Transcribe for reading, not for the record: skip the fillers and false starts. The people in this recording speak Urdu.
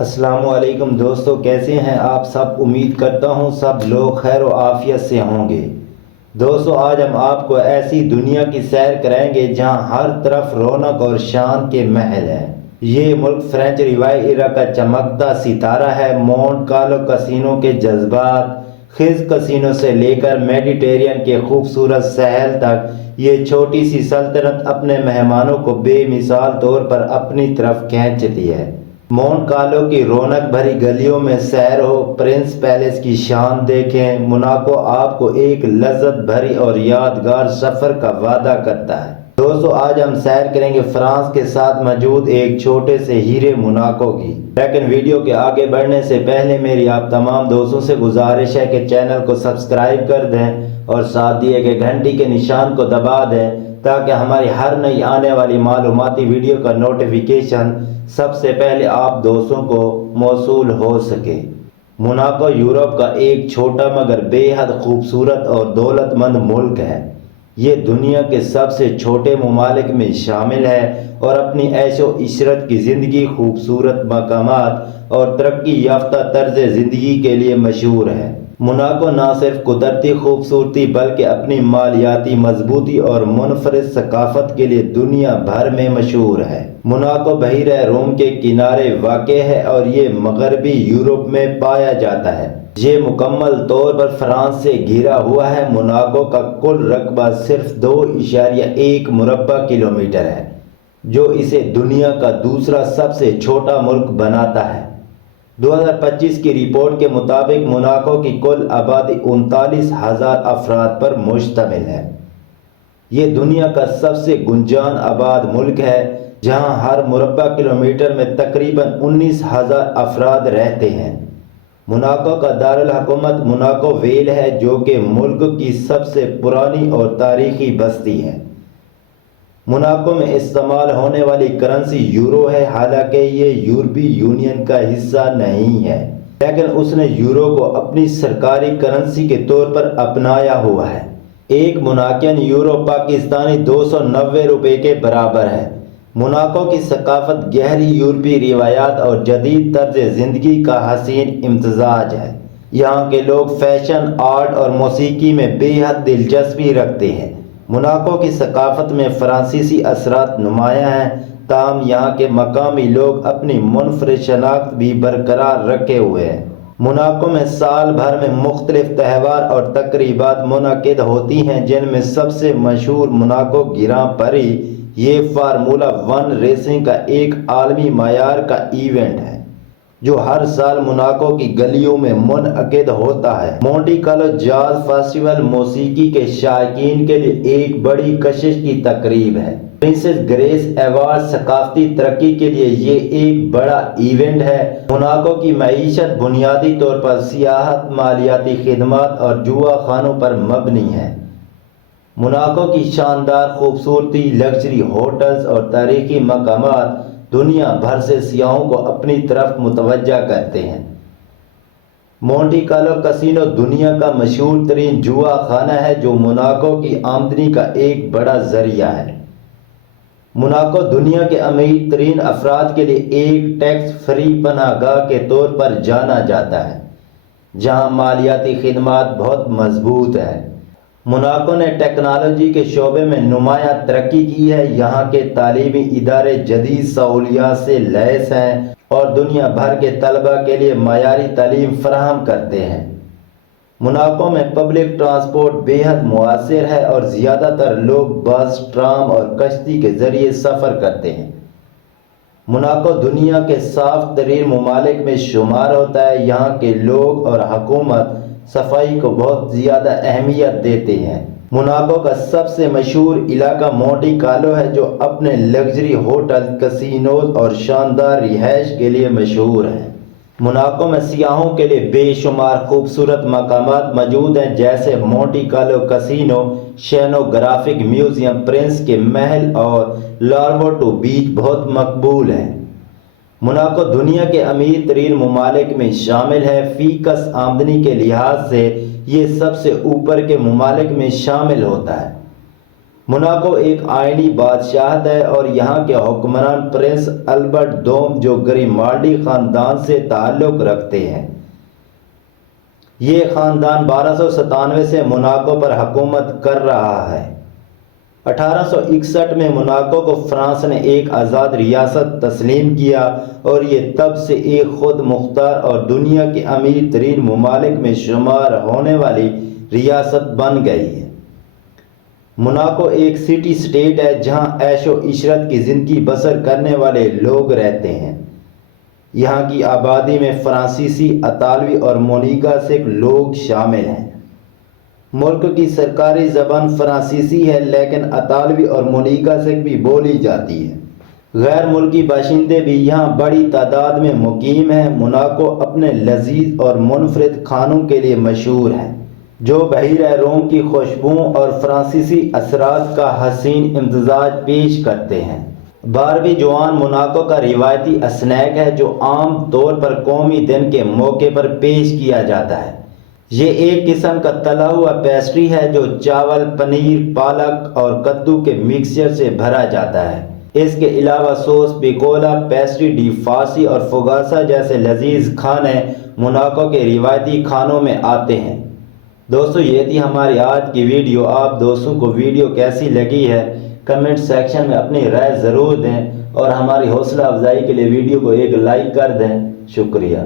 السلام علیکم دوستو، کیسے ہیں آپ سب؟ امید کرتا ہوں سب لوگ خیر و عافیت سے ہوں گے۔ دوستو، آج ہم آپ کو ایسی دنیا کی سیر کرائیں گے جہاں ہر طرف رونق اور شان کے محل ہیں۔ یہ ملک فرینچ ریوائرا کا چمکتا ستارہ ہے۔ مونٹ کارلو کسینو کے جذبات خیز کسینو سے لے کر میڈیٹرینین کے خوبصورت ساحل تک، یہ چھوٹی سی سلطنت اپنے مہمانوں کو بے مثال طور پر اپنی طرف کھینچتی ہے۔ مونٹ کارلو کی رونق بھری گلیوں میں سیر ہو، پرنس پیلس کی شان دیکھیں۔ موناکو آپ کو ایک لذت بھری اور یادگار سفر کا وعدہ کرتا ہے۔ دوستو، آج ہم سیر کریں گے فرانس کے ساتھ موجود ایک چھوٹے سے ہیرے موناکو کی۔ لیکن ویڈیو کے آگے بڑھنے سے پہلے میری آپ تمام دوستوں سے گزارش ہے کہ چینل کو سبسکرائب کر دیں اور ساتھ دیے گئے گھنٹی کے نشان کو دبا دیں تاکہ ہماری ہر نئی آنے والی معلوماتی ویڈیو کا نوٹیفیکیشن سب سے پہلے آپ دوستوں کو موصول ہو سکے۔ موناکو یورپ کا ایک چھوٹا مگر بے حد خوبصورت اور دولت مند ملک ہے۔ یہ دنیا کے سب سے چھوٹے ممالک میں شامل ہے اور اپنی عیش و عشرت کی زندگی، خوبصورت مقامات اور ترقی یافتہ طرز زندگی کے لیے مشہور ہے۔ موناکو نہ صرف قدرتی خوبصورتی بلکہ اپنی مالیاتی مضبوطی اور منفرد ثقافت کے لیے دنیا بھر میں مشہور ہے۔ موناکو بحیرہ روم کے کنارے واقع ہے اور یہ مغربی یورپ میں پایا جاتا ہے۔ یہ مکمل طور پر فرانس سے گھرا ہوا ہے۔ موناکو کا کل رقبہ صرف 2.1 مربع کلومیٹر ہے، جو اسے دنیا کا دوسرا سب سے چھوٹا ملک بناتا ہے۔ 2025 کی رپورٹ کے مطابق موناکو کی کل آبادی 39,000 افراد پر مشتمل ہے۔ یہ دنیا کا سب سے گنجان آباد ملک ہے، جہاں ہر مربع کلومیٹر میں تقریباً 19,000 افراد رہتے ہیں۔ موناکو کا دارالحکومت موناکو ویل ہے، جو کہ ملک کی سب سے پرانی اور تاریخی بستی ہے۔ موناکو میں استعمال ہونے والی کرنسی یورو ہے، حالانکہ یہ یورپی یونین کا حصہ نہیں ہے، لیکن اس نے یورو کو اپنی سرکاری کرنسی کے طور پر اپنایا ہوا ہے۔ ایک موناکین یورو پاکستانی 290 روپے کے برابر ہے۔ موناکو کی ثقافت گہری یورپی روایات اور جدید طرز زندگی کا حسین امتزاج ہے۔ یہاں کے لوگ فیشن، آرٹ اور موسیقی میں بے حد دلچسپی رکھتے ہیں۔ موناکو کی ثقافت میں فرانسیسی اثرات نمایاں ہیں، تاہم یہاں کے مقامی لوگ اپنی منفرد شناخت بھی برقرار رکھے ہوئے ہیں۔ موناکو میں سال بھر میں مختلف تہوار اور تقریبات منعقد ہوتی ہیں، جن میں سب سے مشہور موناکو گراں پری، یہ فارمولا 1 ریسنگ کا ایک عالمی معیار کا ایونٹ ہے جو ہر سال موناکو کی گلیوں میں منعقد ہوتا ہے۔ مونٹی کارلو جاز فیسٹیول موسیقی کے شائقین کے لیے ایک بڑی کشش کی تقریب ہے۔ پرنسس گریس ایوارڈ ثقافتی ترقی کے لیے یہ ایک بڑا ایونٹ ہے۔ موناکو کی معیشت بنیادی طور پر سیاحت، مالیاتی خدمات اور جوا خانوں پر مبنی ہے۔ موناکو کی شاندار خوبصورتی، لگژری ہوٹلز اور تاریخی مقامات دنیا بھر سے سیاحوں کو اپنی طرف متوجہ کرتے ہیں۔ مونٹی کارلو کسینو دنیا کا مشہور ترین جوا خانہ ہے، جو موناکو کی آمدنی کا ایک بڑا ذریعہ ہے۔ موناکو دنیا کے امیر ترین افراد کے لیے ایک ٹیکس فری پناہ گاہ کے طور پر جانا جاتا ہے، جہاں مالیاتی خدمات بہت مضبوط ہیں۔ موناکو نے ٹیکنالوجی کے شعبے میں نمایاں ترقی کی ہے۔ یہاں کے تعلیمی ادارے جدید سہولیات سے لیس ہیں اور دنیا بھر کے طلباء کے لیے معیاری تعلیم فراہم کرتے ہیں۔ موناکو میں پبلک ٹرانسپورٹ بے حد مؤثر ہے اور زیادہ تر لوگ بس، ٹرام اور کشتی کے ذریعے سفر کرتے ہیں۔ موناکو دنیا کے صاف ترین ممالک میں شمار ہوتا ہے۔ یہاں کے لوگ اور حکومت صفائی کو بہت زیادہ اہمیت دیتے ہیں۔ موناکو کا سب سے مشہور علاقہ مونٹی کارلو ہے، جو اپنے لگژری ہوٹل، کسینوز اور شاندار رہائش کے لیے مشہور ہے۔ موناکو میں سیاحوں کے لیے بے شمار خوبصورت مقامات موجود ہیں، جیسے Monte Carlo casino, oceanographic museum, prince کے محل اور لاربوٹو بیچ بہت مقبول ہیں۔ موناکو دنیا کے امیر ترین ممالک میں شامل ہے۔ فی کس آمدنی کے لحاظ سے یہ سب سے اوپر کے ممالک میں شامل ہوتا ہے۔ موناکو ایک آئینی بادشاہت ہے اور یہاں کے حکمران پرنس البرٹ دوم جو گریمالڈی خاندان سے تعلق رکھتے ہیں۔ یہ خاندان 1297 سے موناکو پر حکومت کر رہا ہے۔ 1861 میں موناکو کو فرانس نے ایک آزاد ریاست تسلیم کیا اور یہ تب سے ایک خود مختار اور دنیا کے امیر ترین ممالک میں شمار ہونے والی ریاست بن گئی ہے۔ موناکو ایک سٹی سٹیٹ ہے جہاں عیش و عشرت کی زندگی بسر کرنے والے لوگ رہتے ہیں۔ یہاں کی آبادی میں فرانسیسی، اطالوی اور مونیگاسک لوگ شامل ہیں۔ ملک کی سرکاری زبان فرانسیسی ہے لیکن اطالوی اور مونیگاسک بھی بولی جاتی ہے۔ غیر ملکی باشندے بھی یہاں بڑی تعداد میں مقیم ہیں۔ موناکو اپنے لذیذ اور منفرد کھانوں کے لیے مشہور ہے جو بحیرہ روم کی خوشبوؤں اور فرانسیسی اثرات کا حسین امتزاج پیش کرتے ہیں۔ باربیجوان موناکو کا روایتی اسنیک ہے جو عام طور پر قومی دن کے موقع پر پیش کیا جاتا ہے۔ یہ ایک قسم کا تلا ہوا پیسٹری ہے جو چاول، پنیر، پالک اور کدو کے مکسچر سے بھرا جاتا ہے۔ اس کے علاوہ سوس پیکولا، پیسٹری ڈی فارسی اور فوگاسا جیسے لذیذ کھانے موناکو کے روایتی کھانوں میں آتے ہیں۔ دوستو یہ تھی ہماری آج کی ویڈیو۔ آپ دوستوں کو ویڈیو کیسی لگی ہے کمنٹ سیکشن میں اپنی رائے ضرور دیں اور ہماری حوصلہ افزائی کے لیے ویڈیو کو ایک لائک کر دیں۔ شکریہ۔